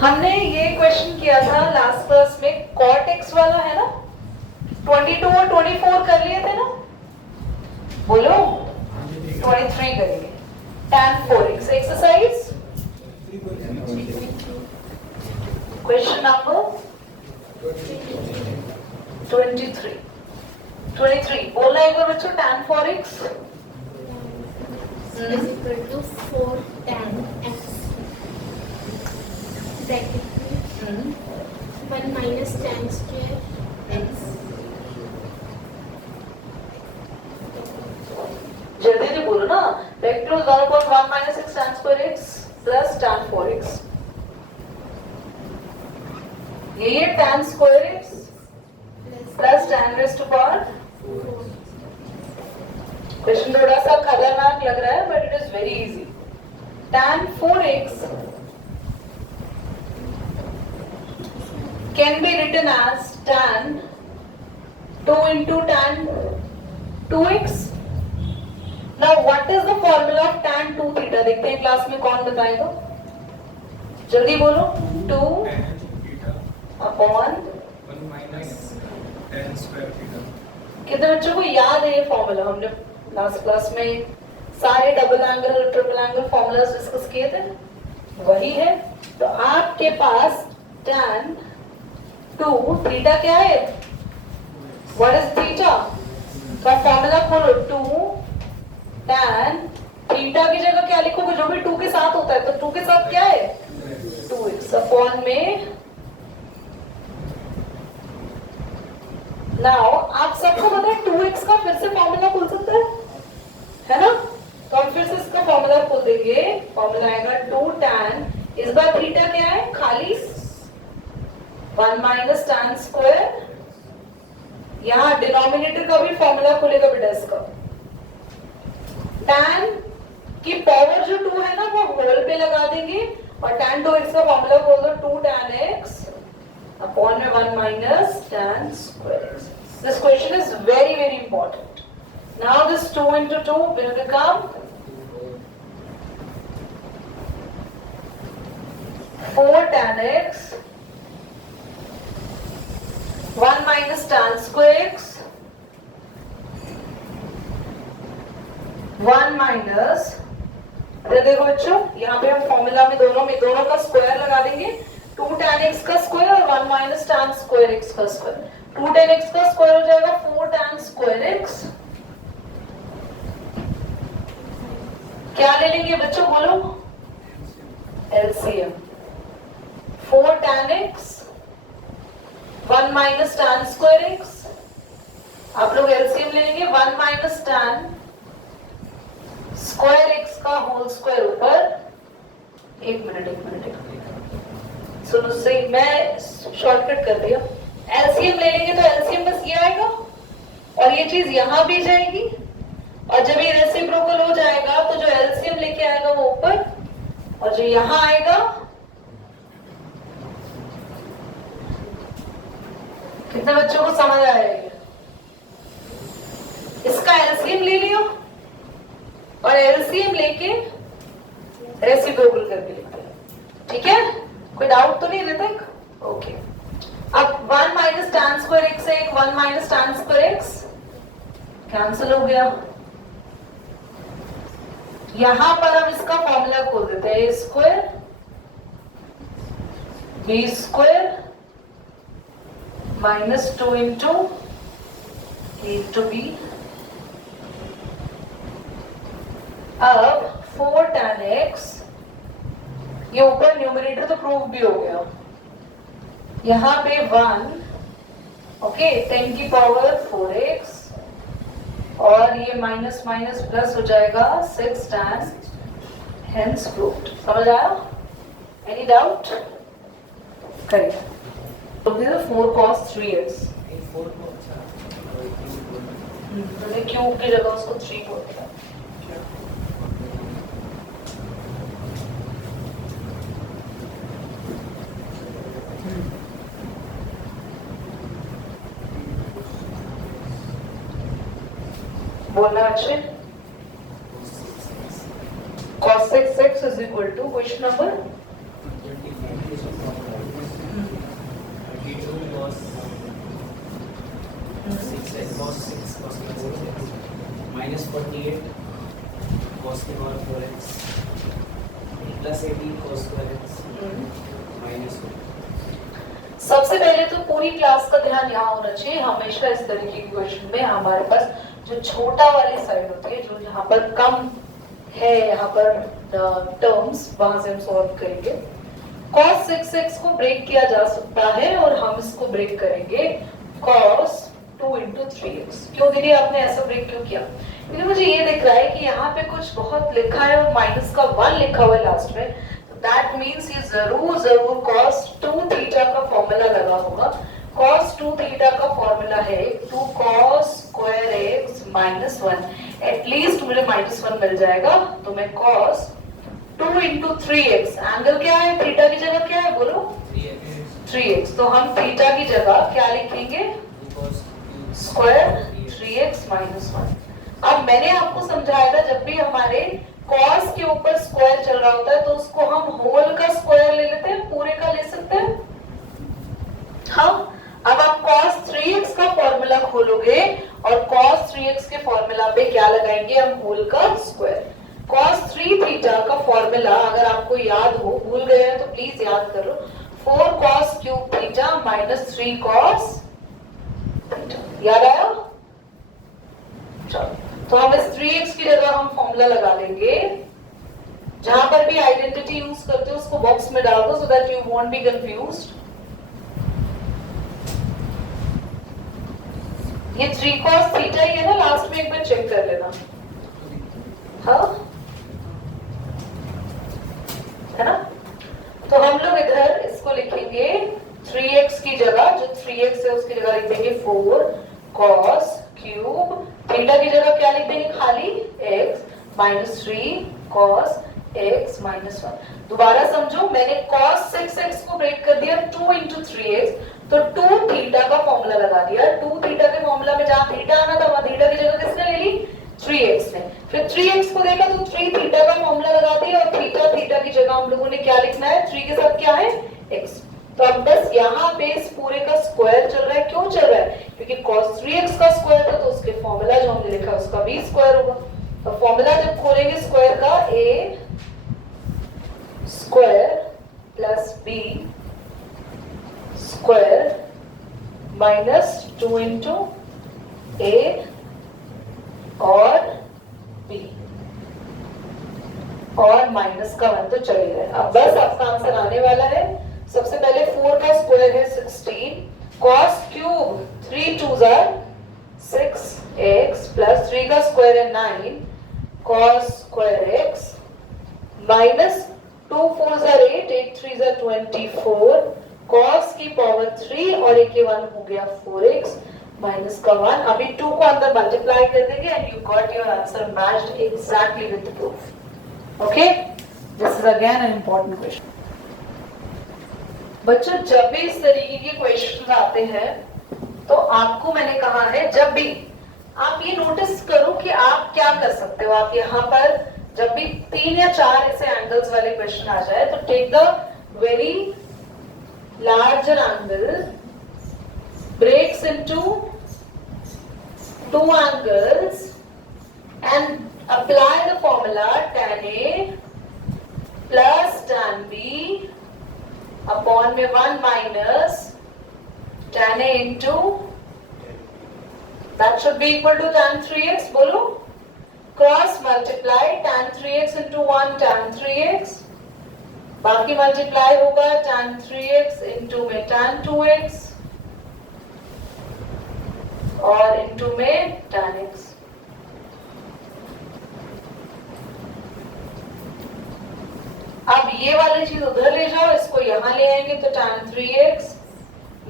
हमने ये क्वेश्चन किया था लास्ट क्लास में, cot x वाला है ना, 22 और 24 कर लिए थे ना, बोलो 23 करेंगे, tan 4x exercise question number 23 बोलना एक बार बच्चों, tan 4x is equal to 4 tan x bracket 1 minus tan square x. जल्दी से बोलो ना, bracket close 1/1 minus x tan square x plus tan 4x, ये tan square x plus tan raised to power। Question थोड़ा सा खतरनाक लग रहा है but it is very easy. tan 4x can be written as tan 2 into tan 2x। Now what is the formula of tan 2 theta? देखते हैं class में कौन बताएगा, जल्दी बोलो। 2 upon 1 minus tan square theta। कितने बच्चों को याद है ये फॉर्मूला? हमने लास्ट क्लास में सारे डबल एंगल और ट्रिपल एंगल फॉर्मूलास डिस्कस किए थे, वही है। तो आपके पास tan 2 थीटा क्या है, व्हाट इज थीटा का फॉर्मूला खोलो। 2 tan थीटा की जगह क्या लिखोगे, जो भी 2 के साथ होता है, तो 2 के साथ क्या है 2x अपॉन में। नाउ आप सबको पता है 2x का फिर से फॉर्मूला खोल सकते है ना, तो हम फिर से इसका फॉर्मूला खोल देंगे। फॉर्मूला आएगा 2 tan, इस बार थीटा क्या है, खाली 1 माइनस tan स्क्वायर। यहाँ डिनोमिनेटर का भी फॉर्मूला खुलेगा बेटा इसका। tan की पावर जो 2 है ना वो होल पे लगा देंगे और tan 2x का फॉर्मूला खोल दो, 2 tan x upon 1 minus tan square। This question is very very important. Now this 2 into 2 will become 4 tan x, 1 minus tan square x, 1 minus, देखो बच्चों यहाँ पे हम फॉर्मूला में दोनों का स्क्वायर लगा देंगे। 2 tan x का स्क्वायर और 1 minus tan square x का स्क्वायर। 2 tan x का स्क्वायर हो जाएगा 4 tan square x। क्या ले लेंगे बच्चों बोलो, LCM। 4 tan x 1 minus tan square x, आप लोग LCM ले लेंगे। 1 minus tan स्क्वायर x का होल स्क्वायर ऊपर। एक मिनट सुनो सही, मैं शॉर्टकट कर दिया। एलसीएम ले लेंगे तो एलसीएम बस ये आएगा और ये चीज यहां भी जाएगी, और जब ये रेसिप्रोकल हो जाएगा तो जो एलसीएम लेके आएगा वो ऊपर, और जो यहां आएगा, कितने बच्चों को समझ आएगा? इसका एलसीएम ले लियो और एलसीएम लेके रेसिप्रोकल करके लिखते हैं, ठीक है? कोई डाउट तो नहीं ऋतिक? ओके। अब 1 माइनस tan स्क्वायर x से 1 minus tan square x cancel हो गया। यहां पर हम इसका फॉर्मूला खोल देते हैं, a square b square minus 2 into a to b। अब 4 tan x, ये ऊपर न्यूमरेटर तो प्रूव भी हो गया, यहाँ पे 1, ओके, 10 की पावर 4x, और ये माइनस माइनस प्लस हो जाएगा 6 tan, हेंस प्रूव्ड। समझ आया? Any doubt? करिए। तो 4 cos 3x, मैंने क्यूब की जगह उसको 3 बोल दिया। बोलना अच्छे। cos 6x is equal to, question number 6 cos square 6x minus 48 cos के power 4x plus 18 cos square x minus 1. सबसे पहले तो पूरी क्लास का ध्यान यहाँ होना चाहिए, हमेशा इस तरीके की क्वेश्चन में हमारे पास जो छोटा वाली साइड होती है, जो यहाँ पर कम है, यहाँ पर टर्म्स, वहां से हम सॉल्व करेंगे. cos 6x को ब्रेक किया जा सकता है और हम इसको ब्रेक करेंगे cos 2 into 3x. क्यों दीदी आपने ऐसा ब्रेक क्यों किया? क्योंकि मुझे ये दिख रहा है कि यहाँ पे कुछ बहुत लिखा है और माइनस का 1 लिखा हुआ है लास्ट में, तो दैट मीन्स ये जरूर cos 2 थीटा का फॉर्मूला लगा होगा. cos 2 थीटा का फॉर्मूला है 2 cos square x minus 1. At least मुझे -1 मिल जाएगा, तो मैं cos 2 into 3x, एंगल क्या है, थीटा की जगह क्या है बोलो, 3x. तो हम थीटा की जगह क्या लिखेंगे, स्क्वायर 3x minus 1. अब मैंने आपको समझाया था जब भी हमारे cos के ऊपर स्क्वायर चल रहा होता है तो उसको हम होल का स्क्वायर ले लेते हैं, पूरे का ले सकते हैं. हाँ, अब आप cos 3x का फॉर्मूला खोलोगे और cos 3x के फॉर्मूला पे क्या लगाएंगे, हम होल का स्क्वायर. cos 3 थीटा का फॉर्मूला अगर आपको याद हो, भूल गए हैं तो प्लीज याद करो, 4 cos cube theta minus 3 cos theta. याद आया? चलो, तो हम इस 3x की जगह हम फॉर्मूला लगा लेंगे. जहां पर भी आइडेंटिटी यूज करते हो उसको बॉक्स में डाल दो, so that you won't be confused. ये 3 cos थीटा ही है ना, लास्ट में एक बार चेक कर लेना. हाँ, है ना? तो हम लोग इधर इसको लिखेंगे 3x की जगह, जो 3x है उसकी जगह लिख देंगे 4 cos क्यूब थीटा की जगह क्या लिख देंगे, खाली x minus 3 cos x minus 1. दोबारा समझो, मैंने cos 6x को ब्रेक कर दिया 2 into 3x, तो 2 थीटा का फॉर्मूला लगा दिया. 2 थीटा के फॉर्मूला में जहां थीटा आना था वहां थीटा की जगह किसने ले ली, 3x ने. फिर 3x को देखा तो 3 थीटा का फॉर्मूला लगा दिया और थीटा की जगह हम लोगों ने क्या लिखना है, 3 के साथ क्या है, x. तो अब बस यहाँ पे इस पूरे का स्क्वायर चल रहा है. क्यों चल रहा है? क्योंकि cos 3x का स्क्वायर था तो उसके फॉर्मूला जो हमने लिखा उसका भी स्क्वायर होगा. तो फॉर्मूला जब खोलेंगे स्क्वायर का, a square plus b square minus 2 into a और b और माइनस का 1 तो चले गए. अब बस आपका आंसर आने वाला है. सबसे पहले 4 का स्क्वायर है 16, cos cube 3 2s are 6x plus 3 का स्क्वायर है 9 cos square x minus 2 4s are 8 8 3s are 24 cos की पावर 3 और एक 1 हो गया 4x माइनस का 1. अभी 2 को अंदर मल्टीप्लाई कर देंगे and you got your answer matched exactly with the proof. Okay, this is again an important question. बच्चों, जब भी इस तरीके के क्वेश्चन आते हैं तो आपको मैंने कहा है, जब भी आप ये नोटिस करो कि आप क्या कर सकते हो. आप यहाँ पर जब भी 3 या 4 ऐसे एंगल्स वाले क्वेश्चन आ जाए तो take the very larger angle, breaks into 2 angles and apply the formula tan A plus tan B upon में 1 minus tan A into that should be equal to tan 3x. बोलो, cross multiply tan 3x into 1 tan 3x, बाकी multiply होगा tan 3x into में tan 2x और into में tan x. अब ये वाली चीज उधर ले जाओ, इसको यहां ले आएंगे तो tan 3x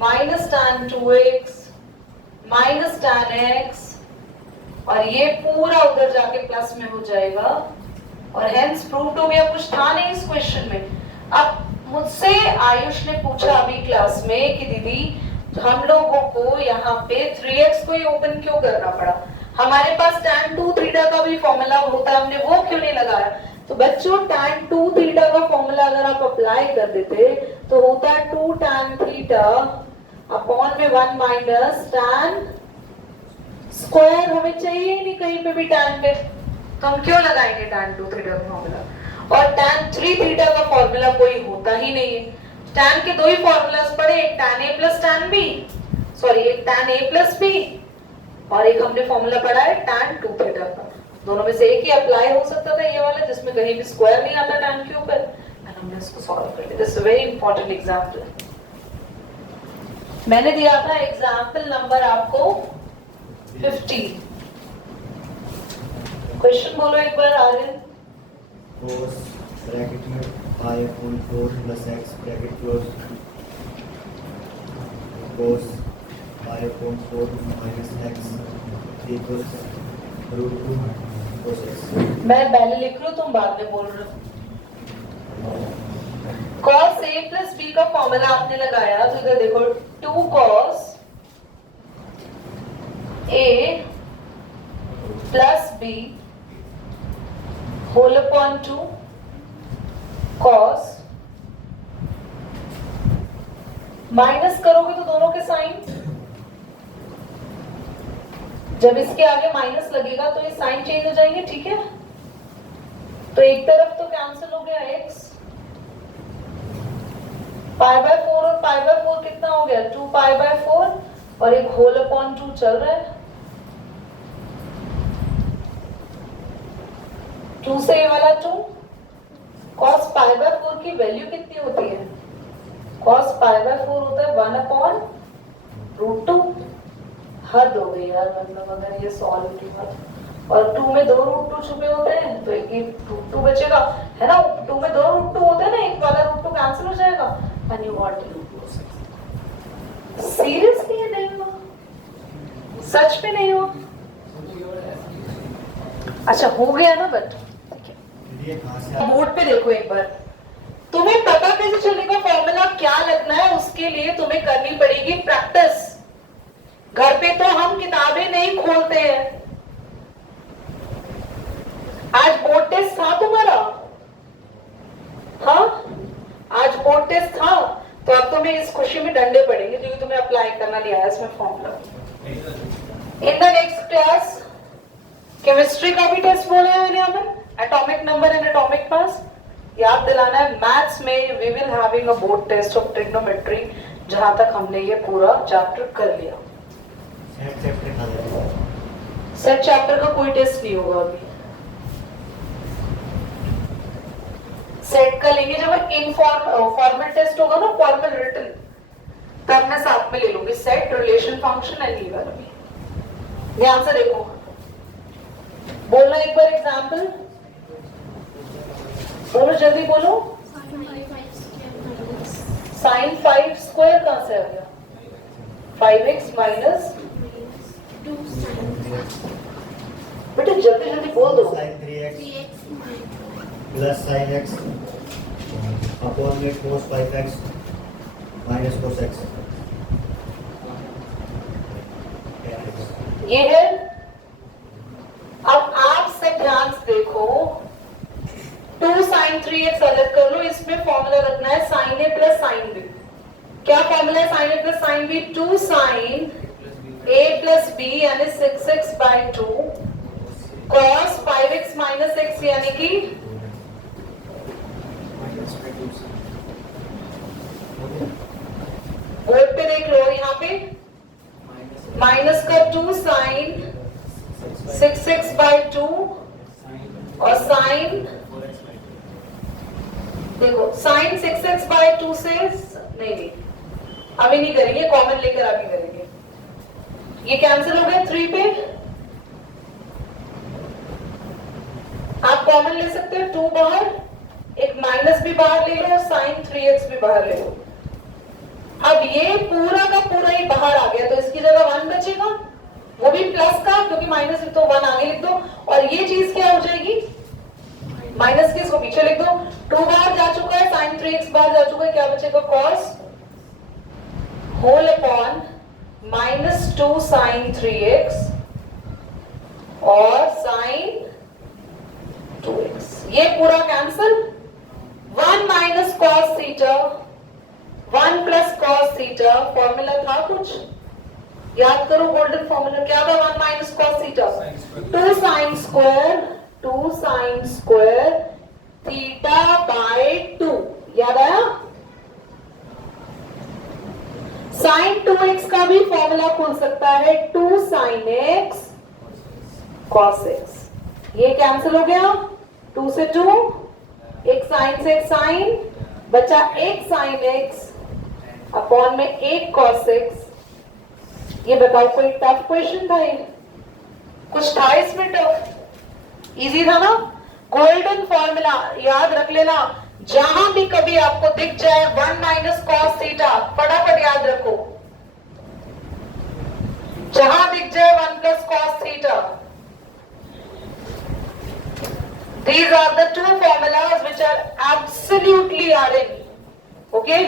minus tan 2x minus tan x और ये पूरा उधर जाके प्लस में हो जाएगा और हेंस प्रूव्ड हो गया. कुछ था नहीं इस क्वेश्चन में. अब मुझसे आयुष ने पूछा अभी क्लास में कि दीदी हम लोगों को यहाँ पे 3x को ही ओपन क्यों करना पड़ा, हमारे पास tan 2 थीटा का भी फॉर्मूला होता है, हमने वो क्यों नहीं लगाया. तो बच्चों, tan 2 थीटा का फॉर्मूला अगर आप अप्लाई कर देते तो होता है 2 tan थीटा अपॉन में 1 माइनस tan स्क्वायर हमें चाहिए ही नहीं कहीं पे भी tan पे, तो हम क्यों लगाएंगे tan 2 थीटा का फॉर्मूला। और tan 3 थीटा का फॉर्मूला कोई होता ही नहीं है। tan के दो ही फॉर्मूलास पढ़े, एक tan a plus tan b, sorry एक tan a प्लस b, और एक हमने फॉर्मूला पढ़ा है tan 2 थीटा का। दोनों में से एक ही अप्लाई हो सकता था, ये वाला जिसमें कहीं भी स्क्वायर नहीं आता tan के ऊपर, और हमने इसको सॉल्व कर लिया। This is very important example. मैंने दिया था एग्जांपल नंबर आपको 15। क्वेश्चन बोलो एक बार आर्यन। cos ब्रैकेट में pi upon 4 plus x bracket close cos pi upon 4 minus x equals √2 cos x। मैं पहले लिख रही हूँ, तुम बाद में बोल रहे हो। cos a प्लस b का फॉर्मूला आपने लगाया, तो इधर देखो 2 cos a plus b whole upon 2 cos, minus करोगे तो दोनों के साइन, जब इसके आगे माइनस लगेगा तो ये साइन चेंज हो जाएंगे, ठीक है। तो एक तरफ तो कैंसिल हो गया x, पाई बाय 4 और पाई बाय 4 कितना हो गया 2 पाई बाय 4, और एक होल अपॉन 2 चल रहा है। 2 से ये वाला 2, cos पाई बाय 4 की वैल्यू कितनी होती है, cos पाई बाय 4 होता है 1 अपॉन √2। हद हो गई यार, मतलब अगर ये सॉल्व की बात, और 2 में 2 √2 छुपे होते हैं, तो एक ही √2 बचेगा, है ना। 2 में 2 √2 होते हैं ना, एक वाला √2 कैंसिल हो जाएगा, एंड यू गॉट सीरियसली ये नहीं हुआ, सच में नहीं हुआ। अच्छा हो गया ना, बट ये कहाँ से बोर्ड पे देखो एक बार, तुम्हें पता कैसे चलेगा फॉर्मूला क्या लगना है, उसके लिए तुम्हें करनी पड़ेगी प्रैक्टिस। घर पे तो हम किताबें नहीं खोलते हैं। आज बोर्ड टेस्ट था तुम्हारा, हाँ आज बोर्ड टेस्ट था, तो अब तुम्हें इस खुशी में डंडे पड़ेंगे क्योंकि तुम्हें अप्लाई करना नहीं आया इसमें formula. In the next class chemistry का भी टेस्ट बोला है मैंने, हमें atomic number and atomic mass याद दिलाना है। मैथ्स में we will having a board test of trigonometry, जहां तक हमने ये पूरा चैप्टर कर लिया। सेट चैप्टर खा लेते सेट चैप्टर का कोई टेस्ट नहीं होगा अभी, सेट का लेंगे जब फॉर्मल टेस्ट होगा ना, फॉर्मल रिटन, तब मैं साथ में ले लूंगी सेट, रिलेशन, फंक्शन एंड लीवर भी। ध्यान से देखो, बोलना एक बार एग्जाम्पल, बोलो जल्दी बोलो। साइन 5 स्क्वायर कहां से आ गया, 5x माइनस, बेटा जल्दी जल्दी बोल दो। sin 3x plus sin x upon में cos 5x minus cos x। ये है। अब आप सब ध्यान से देखो, 2 sin 3x अलग कर लो, इसमें फॉर्मूला रखना है sin a plus sin b। क्या फॉर्मूला है sin a plus sin b, 2 sin a plus b यानी 6x by 2 cos 5x minus x यानी कि बोर्ड पे देख लो, यहाँ पे माइनस का 2 sin 6x by 2 और sin, देखो sin 6x by 2 से नहीं, अभी नहीं करेंगे, कॉमन लेकर आगे करेंगे। ये कैंसिल हो गया 3 पे, आप कॉमन ले सकते हो 2 बाहर, एक माइनस भी बाहर ले लो और sin 3x भी बाहर ले लो। अब ये पूरा का पूरा ही बाहर आ गया, तो इसकी जगह 1 बचेगा, वो भी प्लस का, क्योंकि माइनस लिख दो 1 आगे लिख दो, और ये चीज क्या हो जाएगी माइनस की, इसको पीछे लिख दो। 2 बाहर जा चुका है, sin 3x बाहर जा चुका है, क्या बचेगा cos whole upon minus 2 sin 3x और sin 2x, ये पूरा cancel. 1 minus cos theta 1 plus cos theta, formula था कुछ याद करो गोल्डन फॉर्मूला क्या था, 1 minus cos theta, Sin square. 2 sine square theta by 2, याद आया। साइन 2x का भी फॉर्मूला खुल सकता है 2 साइन x cos x, ये कैंसिल हो गया, 2 से 2, एक साइन से एक साइन, बचा एक साइन x अपॉन में एक cos x। ये बताओ कोई टफ क्वेश्चन था ये, कुछ था इसमें टफ, इजी था ना। गोल्डन फॉर्मूला याद रख लेना, जहां भी कभी आपको दिख जाए 1 माइनस कॉस थीटा, फटाफट याद रखो, जहां दिख जाए 1 plus cos theta, these are the two formulas which are absolutely are in, okay।